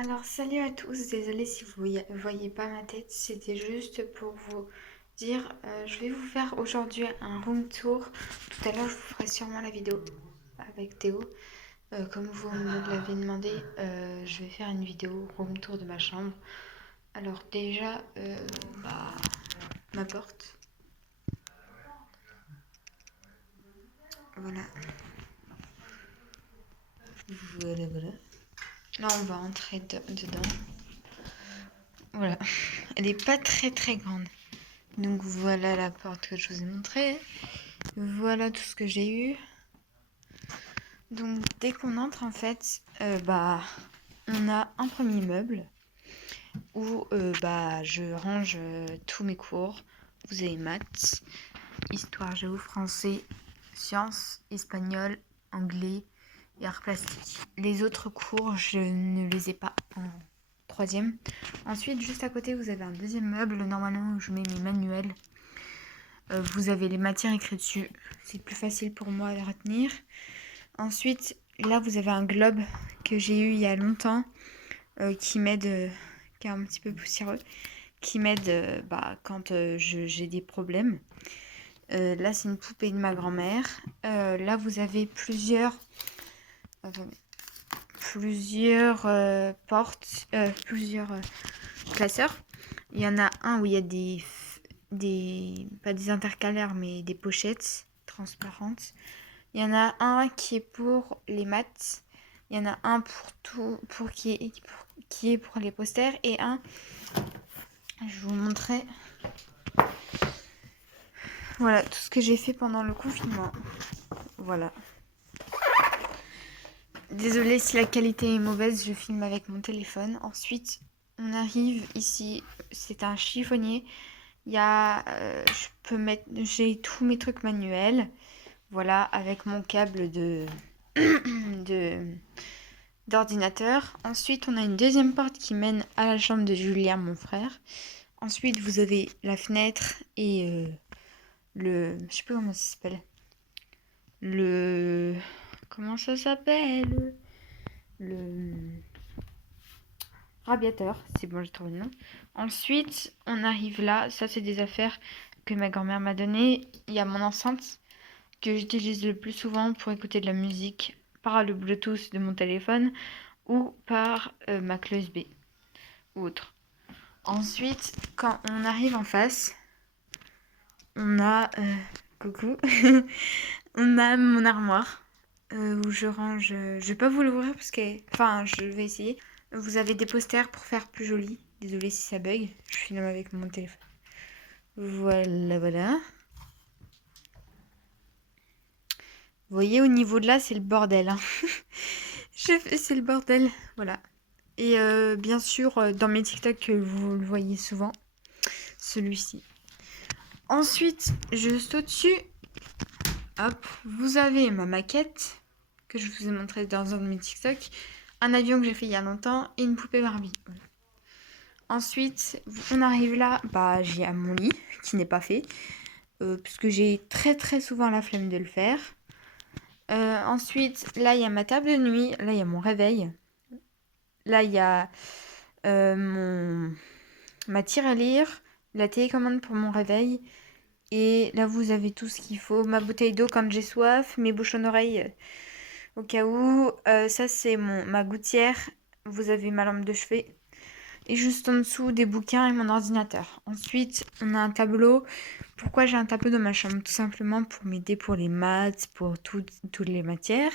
Alors, salut à tous, désolée si vous voyez pas ma tête, c'était juste pour vous dire, je vais vous faire aujourd'hui un room tour. Tout à l'heure, je vous ferai sûrement la vidéo avec Théo. Comme vous me l'avez demandé, je vais faire une vidéo room tour de ma chambre. Alors déjà, ma porte. Voilà. Voilà. Là, on va entrer dedans. Voilà. Elle est pas très grande. Donc voilà la porte que je vous ai montrée. Voilà tout ce que j'ai eu. Donc dès qu'on entre en fait, on a un premier meuble où je range tous mes cours. Vous avez maths, histoire, géo, français, sciences, espagnol, anglais et arts plastiques. Les autres cours, je ne les ai pas en troisième. Ensuite, juste à côté, vous avez un deuxième meuble, normalement où je mets mes manuels. Vous avez les matières écrites dessus, c'est plus facile pour moi à les retenir. Ensuite, là, vous avez un globe que j'ai eu il y a longtemps, qui m'aide, qui est un petit peu poussiéreux, qui m'aide quand j'ai des problèmes. Là, c'est une poupée de ma grand-mère. Là, vous avez plusieurs portes, plusieurs classeurs. Il y en a un où il y a pas des intercalaires, mais des pochettes transparentes. Il y en a un qui est pour les maths. Il y en a un qui est pour les posters. Et un, je vous montrerai. Voilà, tout ce que j'ai fait pendant le confinement. Voilà. Désolée si la qualité est mauvaise, je filme avec mon téléphone. Ensuite, on arrive ici. C'est un chiffonnier. Il y a, j'ai tous mes trucs manuels. Voilà, avec mon câble d'ordinateur. Ensuite, on a une deuxième porte qui mène à la chambre de Julien, mon frère. Ensuite, vous avez la fenêtre et je sais pas comment ça s'appelle. Comment ça s'appelle? Le radiateur. C'est bon, j'ai trouvé le nom. Ensuite, on arrive là. Ça, c'est des affaires que ma grand-mère m'a données. Il y a mon enceinte que j'utilise le plus souvent pour écouter de la musique par le Bluetooth de mon téléphone ou par ma clé USB ou autre. Ensuite, quand on arrive en face, on a coucou, on a mon armoire où je range. Je vais pas vous l'ouvrir parce que, enfin, je vais essayer. Vous avez des posters pour faire plus joli. Désolée si ça bug. Je filme avec mon téléphone. Voilà. Vous voyez, au niveau de là, c'est le bordel. Hein. C'est le bordel. Voilà. Et bien sûr, dans mes TikTok, vous le voyez souvent. Celui-ci. Ensuite, juste au-dessus, hop, vous avez ma maquette que je vous ai montré dans un de mes TikTok. Un avion que j'ai fait il y a longtemps et une poupée Barbie. Voilà. Ensuite, on arrive là, j'ai à mon lit qui n'est pas fait. Puisque j'ai très souvent la flemme de le faire. Ensuite, là, il y a ma table de nuit. Là, il y a mon réveil. Là, il y a ma tirelire, la télécommande pour mon réveil. Et là, vous avez tout ce qu'il faut. Ma bouteille d'eau quand j'ai soif, mes bouchons d'oreilles au cas où. Ça, c'est ma gouttière. Vous avez ma lampe de chevet. Et juste en dessous, des bouquins et mon ordinateur. Ensuite, on a un tableau. Pourquoi j'ai un tableau dans ma chambre? Tout simplement pour m'aider pour les maths, pour toutes les matières.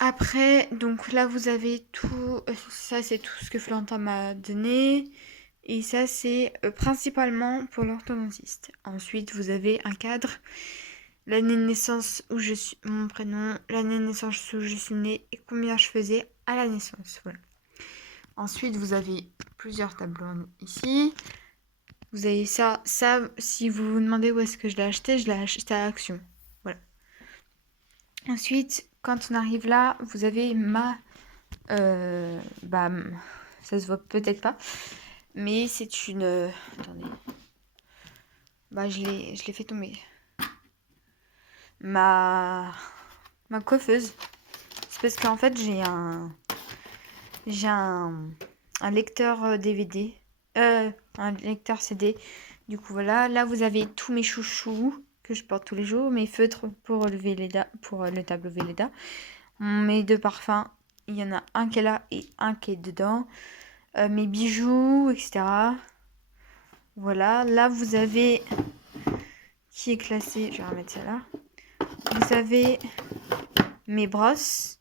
Après, donc là, vous avez tout. Ça, c'est tout ce que Florentin m'a donné. Et ça, c'est principalement pour l'orthodontiste. Ensuite, vous avez un cadre. L'année de naissance où je suis, mon prénom, l'année de naissance où je suis née et combien je faisais à la naissance. Voilà. Ensuite, vous avez plusieurs tableaux ici. Vous avez ça, si vous vous demandez où est-ce que je l'ai acheté à Action. Voilà. Ensuite, quand on arrive là, vous avez ça se voit peut-être pas, mais c'est une... attendez. Je l'ai fait tomber. Ma coiffeuse. C'est parce qu'en fait, j'ai un lecteur DVD, un lecteur CD. Du coup, voilà. Là, vous avez tous mes chouchous que je porte tous les jours. Mes feutres pour le tableau Velleda. Mes 2 parfums. Il y en a un qui est là et un qui est dedans. Mes bijoux, etc. Voilà. Là, vous avez... Qui est classé? Je vais remettre ça là. Vous avez mes brosses.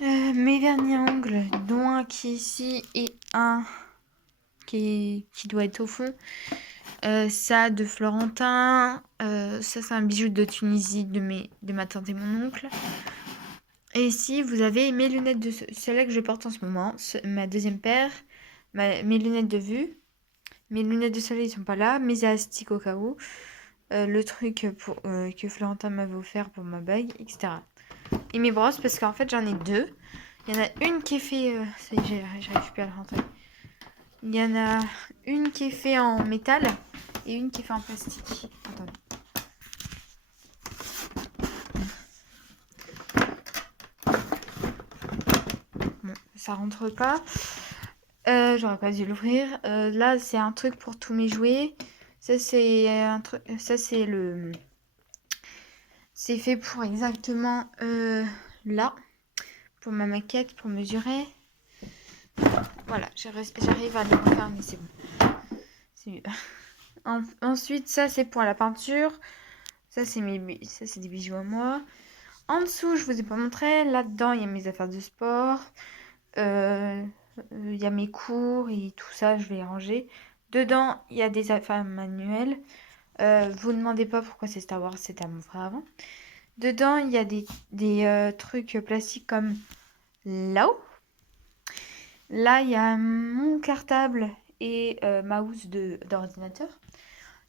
Mes vernis à ongles, dont un qui est ici et un qui doit être au fond. Ça de Florentin. Ça c'est un bijou de Tunisie de ma tante et mon oncle. Et ici vous avez mes lunettes de celles que je porte en ce moment. Ma deuxième paire. Mes lunettes de vue. Mes lunettes de soleil sont pas là. Mes élastiques au cas où. Le truc que Florentin m'avait offert pour ma bague, etc. Et mes brosses parce qu'en fait j'en ai 2. Il y en a une qui est faite... ça y est, j'arrive plus à la rentrer. Il y en a une qui est faite en métal et une qui est faite en plastique. Attendez. Bon, ça rentre pas. J'aurais pas dû l'ouvrir. Là, c'est un truc pour tous mes jouets. Ça, c'est un truc... Ça, c'est le... C'est fait pour exactement là. Pour ma maquette, pour mesurer. Voilà, j'arrive à le refaire, mais c'est bon. C'est mieux. Ensuite, ça c'est pour la peinture. Ça c'est des bijoux à moi. En dessous, je vous ai pas montré. Là-dedans, il y a mes affaires de sport. Il y a mes cours et tout ça, je vais les ranger. Dedans, il y a des affaires manuelles. Vous ne demandez pas pourquoi c'est Star Wars, c'était à mon frère avant. Dedans, il y a des trucs plastiques comme là-haut. Là, il y a mon cartable et ma housse d'ordinateur.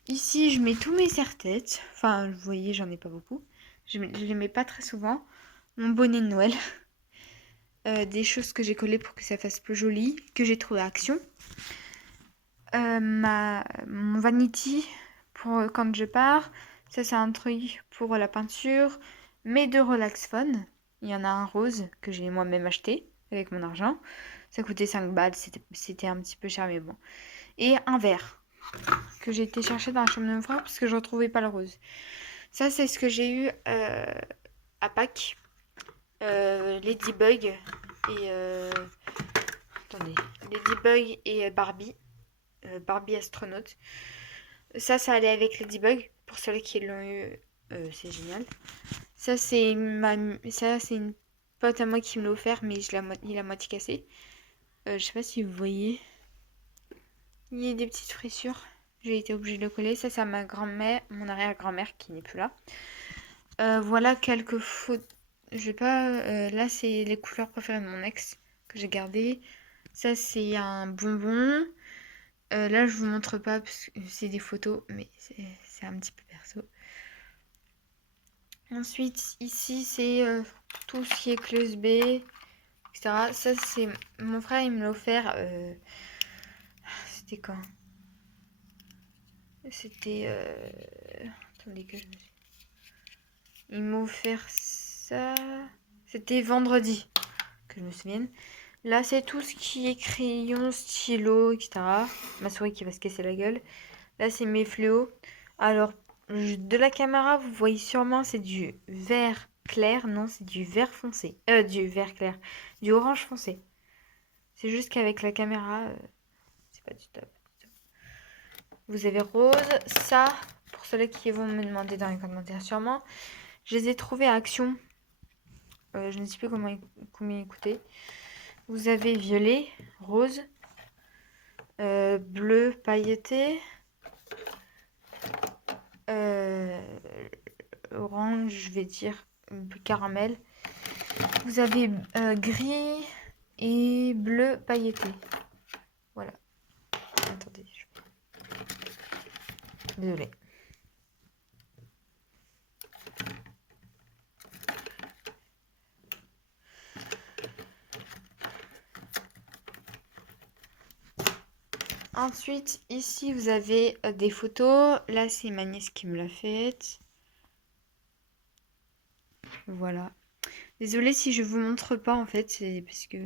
Ici, je mets tous mes serre-têtes. Enfin, vous voyez, j'en ai pas beaucoup. Je les mets pas très souvent. Mon bonnet de Noël. Des choses que j'ai collées pour que ça fasse plus joli. Que j'ai trouvé à Action. Mon vanity pour quand je pars. Ça, c'est un truc pour la peinture. Mes 2 Relax Phone. Il y en a un rose que j'ai moi-même acheté avec mon argent. Ça coûtait 5 balles. C'était un petit peu cher, mais bon. Et un verre que j'ai été chercher dans la chambre de mon frère parce que je retrouvais pas le rose. Ça, c'est ce que j'ai eu à Pâques. Ladybug et... attendez. Ladybug et Barbie. Barbie astronaute. Ça allait avec Ladybug. Pour celles qui l'ont eu, c'est génial. Ça, c'est une pote à moi qui me l'a offert, mais il a moitié cassé. Je sais pas si vous voyez. Il y a des petites frissures. J'ai été obligée de le coller. Ça, c'est à ma grand-mère, mon arrière-grand-mère qui n'est plus là. Voilà quelques photos. Je vais pas. Là, c'est les couleurs préférées de mon ex que j'ai gardé. Ça, c'est un bonbon. Là, je vous montre pas parce que c'est des photos, mais c'est un petit peu perso. Ensuite, ici, c'est tout ce qui est clé USB, etc. Ça, c'est mon frère, il me l'a offert. C'était quand? C'était. Attendez que je me suis. Il m'a offert ça. C'était vendredi, que je me souvienne. Là, c'est tout ce qui est crayon, stylo, etc. Ma souris qui va se casser la gueule. Là, c'est mes fléaux. Alors, de la caméra, vous voyez sûrement, c'est du vert clair. Non, c'est du vert foncé. Du vert clair. Du orange foncé. C'est juste qu'avec la caméra, c'est pas du top. Vous avez rose. Ça, pour ceux qui vont me demander dans les commentaires sûrement. Je les ai trouvés à Action. Je ne sais plus combien ils coûtaient. Vous avez violet, rose, bleu pailleté, orange, je vais dire caramel. Vous avez gris et bleu pailleté. Voilà. Attendez. Désolée. Ensuite, ici, vous avez des photos. Là, c'est ma nièce qui me l'a faite. Voilà. Désolée si je vous montre pas en fait, c'est parce que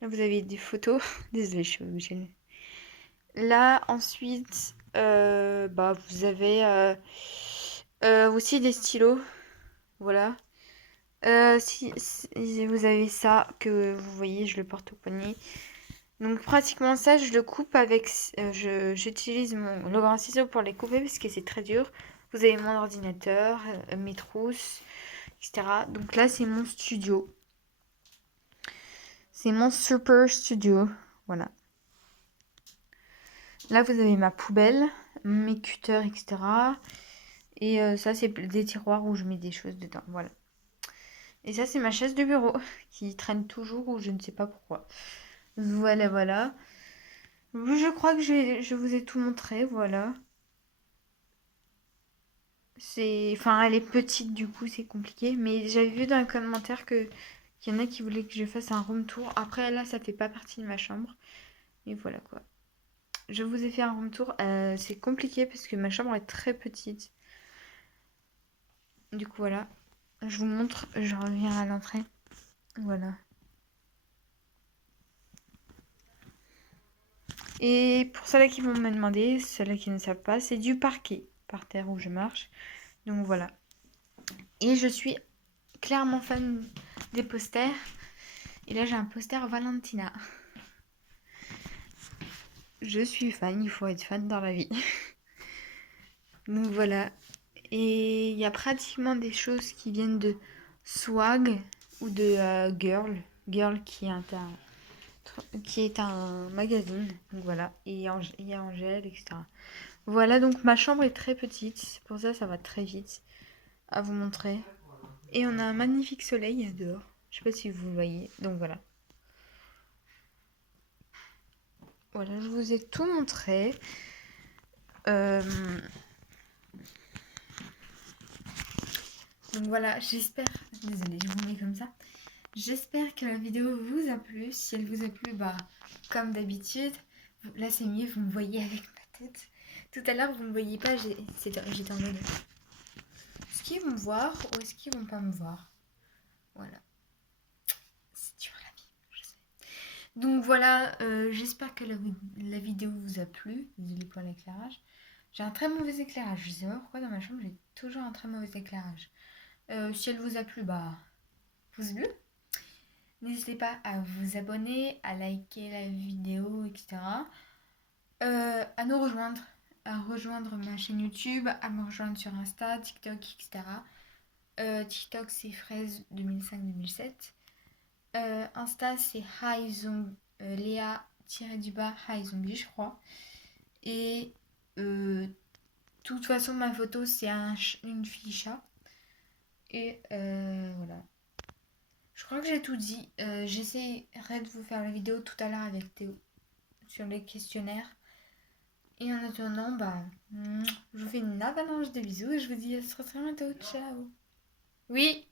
là vous avez des photos. Désolée, je suis obligée. Là ensuite, bah vous avez aussi des stylos, voilà. Si vous avez ça que vous voyez, je le porte au poignet. Donc pratiquement ça, je le coupe avec, j'utilise le grand ciseau pour les couper parce que c'est très dur. Vous avez mon ordinateur, mes trousses, etc. Donc là, c'est mon studio. C'est mon super studio. Voilà. Là, vous avez ma poubelle, mes cutters, etc. Et ça, c'est des tiroirs où je mets des choses dedans. Voilà. Et ça, c'est ma chaise de bureau qui traîne toujours ou je ne sais pas pourquoi. Voilà, voilà. Je crois que je vous ai tout montré. Voilà. Enfin, elle est petite, du coup, c'est compliqué. Mais j'avais vu dans les commentaires qu'il y en a qui voulaient que je fasse un room tour. Après, là, ça fait pas partie de ma chambre. Et voilà, quoi. Je vous ai fait un room tour. C'est compliqué parce que ma chambre est très petite. Du coup, voilà. Je vous montre. Je reviens à l'entrée. Voilà. Et pour ceux-là qui vont me demander, ceux-là qui ne savent pas, c'est du parquet par terre où je marche. Donc voilà. Et je suis clairement fan des posters. Et là, j'ai un poster Valentina. Je suis fan, il faut être fan dans la vie. Donc voilà. Et il y a pratiquement des choses qui viennent de Swag ou de Girl. Girl qui est un magazine. Donc voilà. Et il y a Angèle, etc. Voilà, donc ma chambre est très petite. Pour ça, ça va très vite à vous montrer. Et on a un magnifique soleil dehors. Je sais pas si vous le voyez. Donc voilà. Voilà, je vous ai tout montré. Donc voilà, j'espère... Désolée, je vous mets comme ça. J'espère que la vidéo vous a plu. Si elle vous a plu, bah, comme d'habitude, là c'est mieux, vous me voyez avec ma tête. Tout à l'heure, vous ne me voyez pas, j'étais en mode... Est-ce qu'ils vont me voir ou est-ce qu'ils vont pas me voir? Voilà. C'est dur la vie, je sais. Donc voilà, j'espère que la vidéo vous a plu. Désolée pour l'éclairage. J'ai un très mauvais éclairage. Je sais pas pourquoi dans ma chambre, j'ai toujours un très mauvais éclairage. Si elle vous a plu, bah, pouce bleu. N'hésitez pas à vous abonner, à liker la vidéo, etc. À nous rejoindre, à rejoindre ma chaîne YouTube, à me rejoindre sur Insta, TikTok, etc. TikTok c'est fraise 2005-2007. Insta c'est Léa-du-bas High Zombie, je crois. Et de toute façon, ma photo c'est une fille chat. Et voilà. Je crois que j'ai tout dit. J'essaierai de vous faire la vidéo tout à l'heure avec Théo sur les questionnaires. Et en attendant, bah, je vous fais une avalanche de bisous et je vous dis à très bientôt. Ciao. Oui.